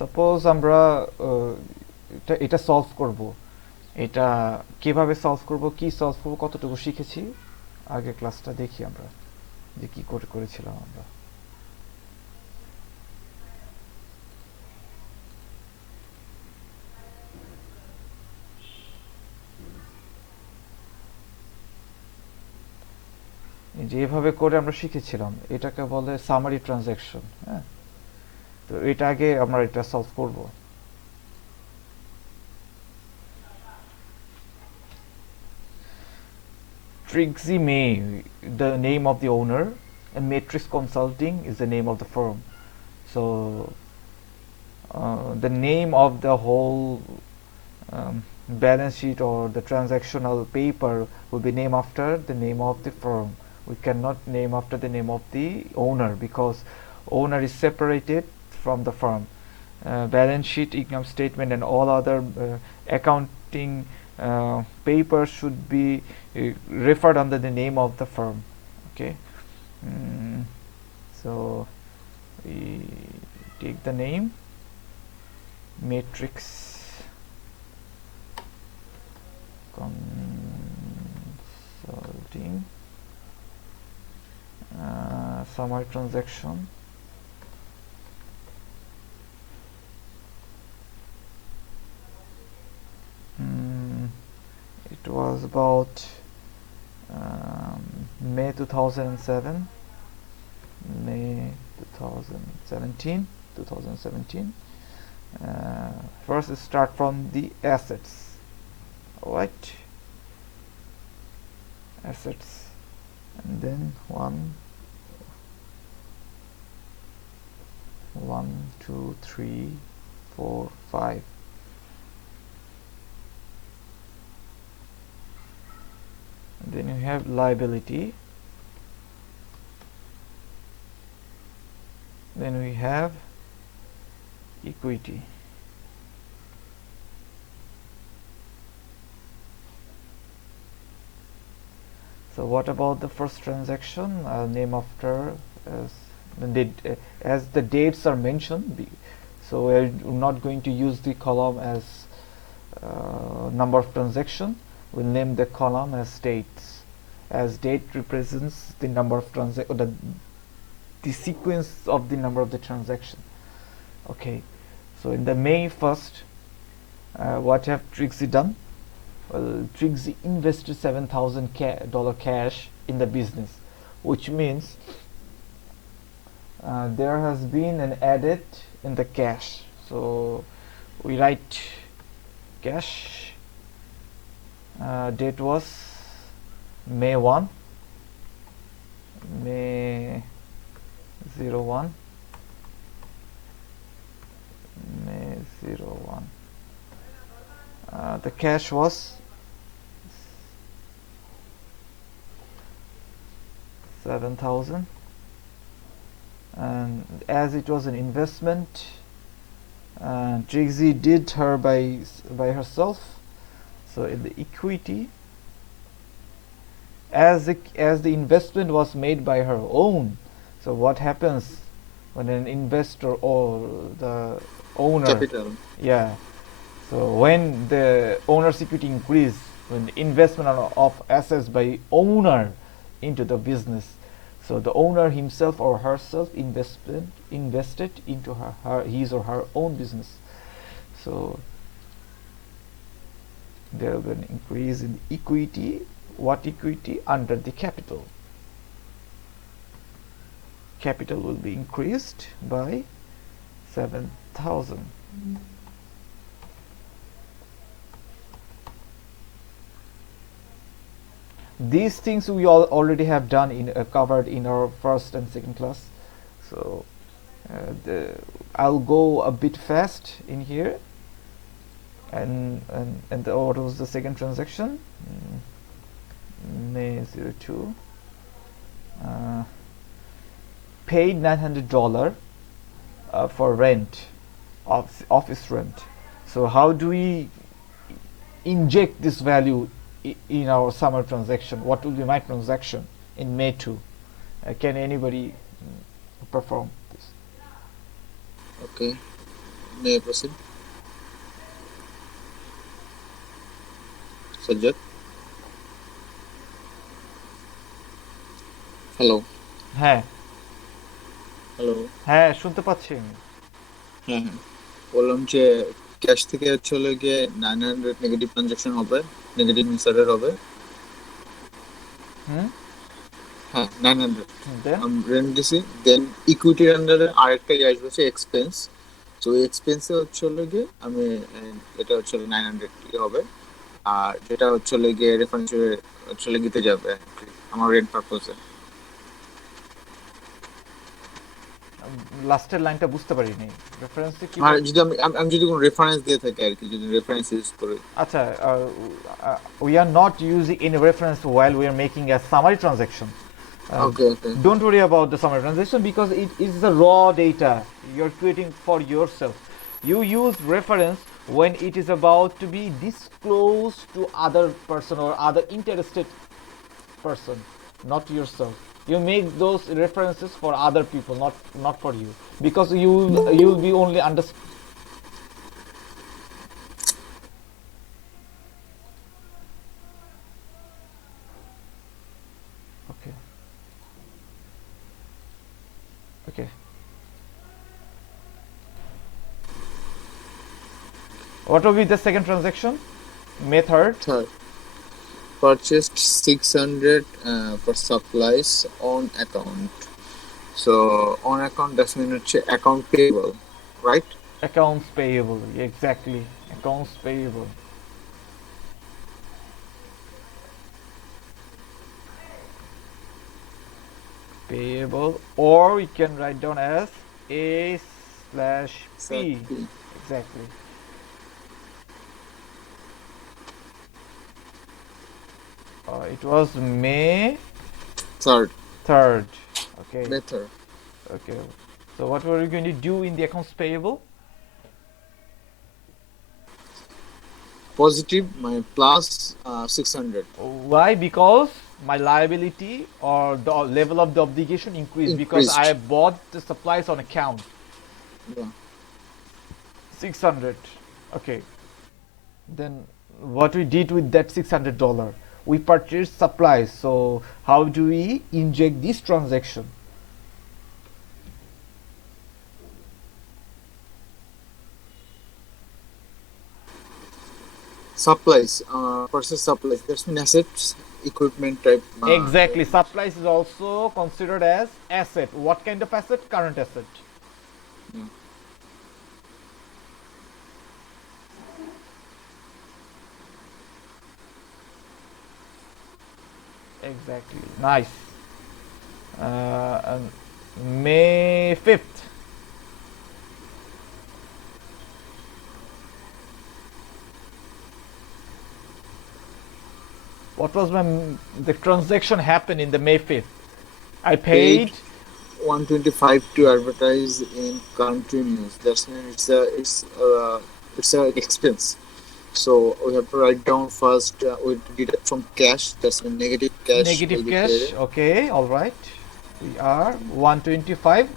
Suppose আমরা এটা solve করব, এটা কিভাবে সলভ করব, কি সলভ করব, কতটুকু শিখেছি আগে ক্লাসটা দেখি আমরা যে কি করেছিলাম আমরা। যেভাবে করে আমরা শিখেছিলাম এটাকে বলে সামারি ট্রানজ্যাকশন। হ্যাঁ, তো এটা আগে আমরা এটা সলভ করব। Trixie May, the name of the owner, and Matrix Consulting is the name of the firm. So the name of the whole balance sheet or the transactional paper will be named after the name of the firm. We cannot name after the name of the owner because owner is separated from the firm. Balance sheet, income statement, and all other accounting papers should be referred under the name of the firm. Okay. Mm, so we take the name Matrix Consulting, summary transaction. It was about May 2007, May 2017. First start from the assets. Right, assets, and then one, two, three, 4, 5. And then you have liability. Then we have equity. So what about the first transaction? I'll name after as the dates are mentioned. So we're not going to use the column as number of transaction. We'll name the column as dates, as date represents the number of the sequence of the number of the transaction. Okay, so in the May 1st, what have Trixie done? Well, Trixie invested $7,000 cash in the business, which means there has been an added in the cash. So we write cash. Date was May 1, May 01, May 01. The cash was 7,000, and as it was an investment, Trixie did her by herself. So in the equity, as the investment was made by her own, so what happens when an investor or the owner Capital. yeah, so when the owner's equity increase, when the investment of assets by owner into the business, so the owner himself or herself invested into his or her own business, so there will be an increase in equity. What equity? Under the capital. Capital will be increased by 7,000. These things we already have done covered in our first and second class. So I'll go a bit fast in here. And what was the second transaction? May 02. Paid $900 for rent, office rent. So how do we inject this value in our summer transaction? What will be my transaction in May 2? Can anybody perform this? Okay. may I proceed? Sajjad? Hello. হ্যাঁ, hello. হ্যাঁ শুনতে পাচ্ছি আমি। হ্যাঁ, হ্যাঁ। বললাম যে cash থেকে হচ্ছে হলো গিয়ে 900 নেগেটিভ ট্রানজাকশন হবে, নেগেটিভ মিসারের হবে। হুম, হ্যাঁ, 900 দেন রেন্ট দিছি। দেন ইকুইটির আন্ডারে আরেকটা ইয়ে আসবে হচ্ছে এক্সপেন্স। তো এক্সপেন্সে হচ্ছে হলো গিয়ে আমি এটা হচ্ছে 900 হবে। আর যেটা হচ্ছে হলো গিয়ে রেফারেন্স হচ্ছে হলো গিতে যাবে আর কি, আমার রেন্ট পারপোজে। লাস্টের লাইনটা বুঝতে পারিনি, রেফারেন্সে কি আর বল। যদি আমি যদি কোনো রেফারেন্স দিয়ে থাকি আর কি, যদি রেফারেন্স ইউজ করি। আচ্ছা, we are not using any reference while we are making a summary transaction. Okay, okay. Don't worry about the summary transaction because it is the raw data you're creating for yourself. You use reference when it is about to be disclosed to other person or other interested person, not yourself. You make those references for other people, not for you, because you will be only under. Okay, okay. What will be the second transaction method? Third, purchased 600 for supplies on account. So on account that's mean হচ্ছে account payable, right? Accounts payable. Exactly. Accounts payable. Payable. Or we can write down as A slash Set P. P. Exactly. It was May Third 3rd. Okay. method, Okay. So what were we going to do in the accounts payable? positive my plus 600 Why? Because my liability or the level of the obligation increased because I increased. bought the supplies on account. Yeah. 600. Okay. Then what we did with that $600? We purchased supplies. So how do we inject this transaction? Supplies, purchase supplies. That's mean assets, equipment type. Exactly. Supplies is also considered as asset. What kind of asset? Current asset. Yeah. Exactly. Nice. And May 5th. What was the transaction happened in the May 5th? I Paid paid. 125 to advertise in country news. That's mean it's a expense. So we have to write down first. We deduct from cash. That's mean negative cash will Negative be cash. paid. Okay, all right. We are 125.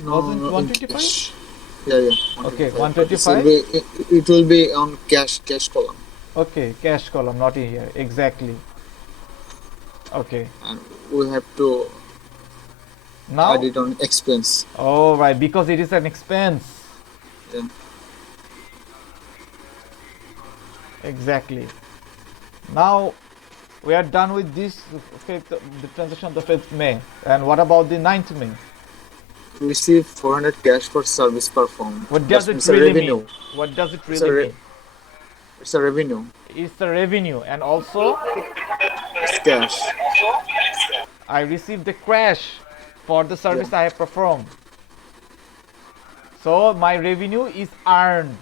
No, no, Wasn't no, in 125? cash. Yeah, yeah, Okay, 125. But this will 125. be it will be on cash column, Okay, cash column, not in here. Exactly. Okay. and we have to add Now, it on expense. all right, because it is an expense. Yeah. Exactly. Now we are done with this fifth, the transaction of the 5th May. And what about the 9th May? Receive 400 cash for service performed. What does That's it means a really mean? revenue. What does it It's a really mean? it's a revenue. It's the revenue, and also It's cash. I received the cash for the Yeah. service I have performed. So my revenue is earned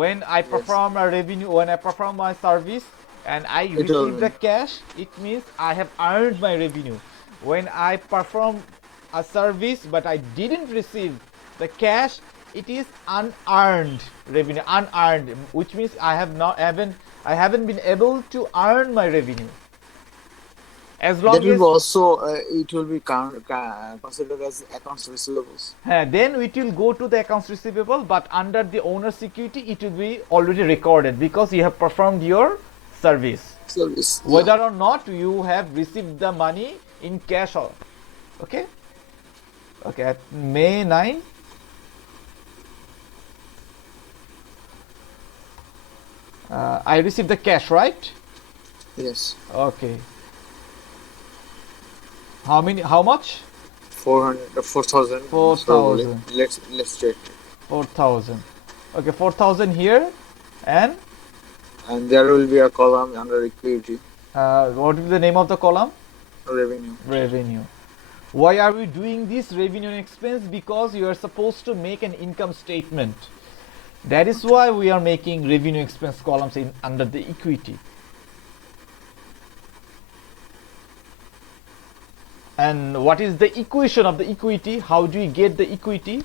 when I Yes. perform a revenue, when I perform my service and I It receive the will. cash, it means I have earned my revenue. When I perform a service but I didn't receive the cash, it is unearned revenue, unearned, which means I haven't been able to earn my revenue. As That long will be as also it will be considered as accounts receivables. then it will go to the accounts receivable, but under the owner security it will be already recorded because you have performed your service, Service, yeah. whether or not you have received the money in cash or okay. Okay, at May 9, I received the cash, right? Yes. Okay. How much? 400, 4,000. Probably. 4,000. Let's check. 4,000. Okay, 4,000 here. And And there will be a column under equity what is the name of the column? revenue. Revenue. Why are we doing this revenue and expense? Because you are supposed to make an income statement. That is why we are making revenue expense columns in under the equity. And what is the equation of the equity? How do we get the equity?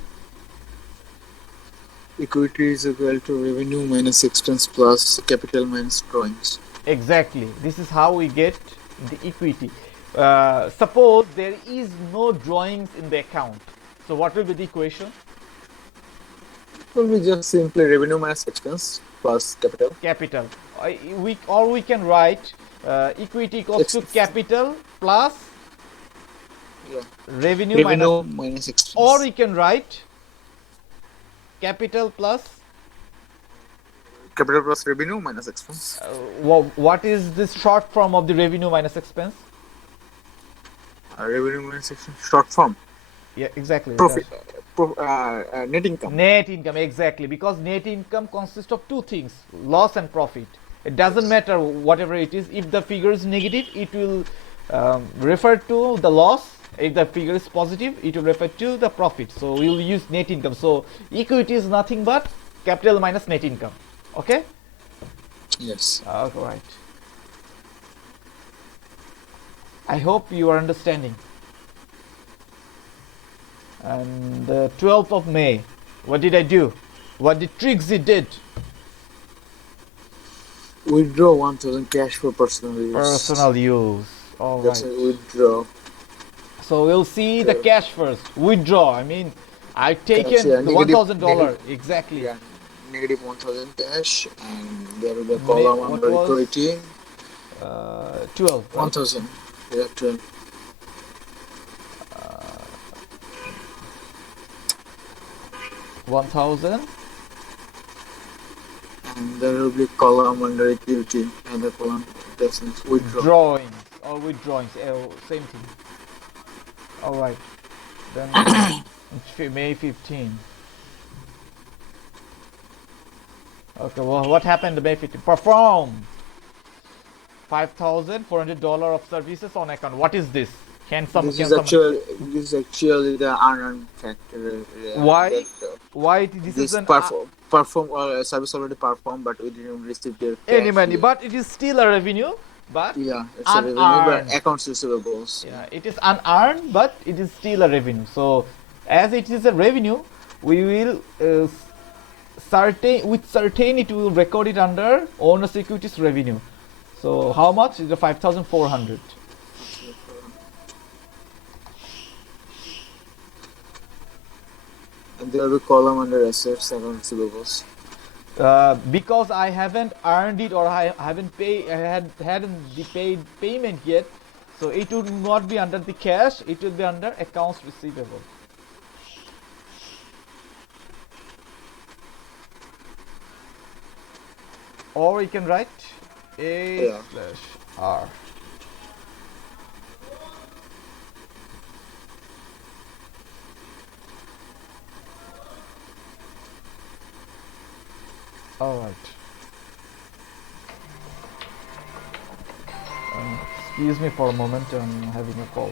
Equity is equal to revenue minus expense plus capital minus drawings. Exactly. This is how we get the equity. Suppose there is no drawings in the account. So what will be the equation? It will be just simply revenue minus expense plus capital. Capital. We can write equity equals to capital plus Yeah. revenue Revenue minus, minus expense. or we can write capital plus Capital plus revenue minus expense. what is this short form of the revenue minus expense? Revenue minus expense short form. Yeah, exactly. Profit. Net income. Net income, exactly, because net income consists of two things: loss and profit. It doesn't matter whatever it is. If the figure is negative, it will refer to the loss. If the figure is positive, it will refer to the profit. So we will use net income. So equity is nothing but capital minus net income. Okay? Yes. All right. I hope you are understanding. And the 12th of May, what did I do? What the tricks it did? Withdraw 1,000 cash for personal use. Personal use. All That's right. a withdraw. So we'll see the cash first. Withdraw. I mean, I've taken yeah, the $1,000. Exactly. Yeah, negative 1,000 cash, and there will be a column What under was equity. 12, right? 1,000. Yeah, 12. 1,000. And there will be a column under equity, and the column that's withdraw. Drawings or withdrawings. Same thing. All right. Then May 15. Okay. Well, what happened to May 15? Perform $5,400 of services on account. What is this? This is actually the unearned factor. Why? Why this is an perform service already performed, but we didn't receive their any cash money, yet. but it is still a revenue. But Yeah, it's a revenue, but accounts receivables. Yeah, it is unearned, but it is still a revenue. So, as it is a revenue, we will with certainty we will record it under owner securities revenue. So, how much is the 5,400? And there will be column under assets and receivables. Because I haven't earned it or I haven't hadn't the paid payment yet, so it would not be under the cash. It will be under accounts receivable. Or you can write A/R. All right. Excuse me for a moment. I'm having a call.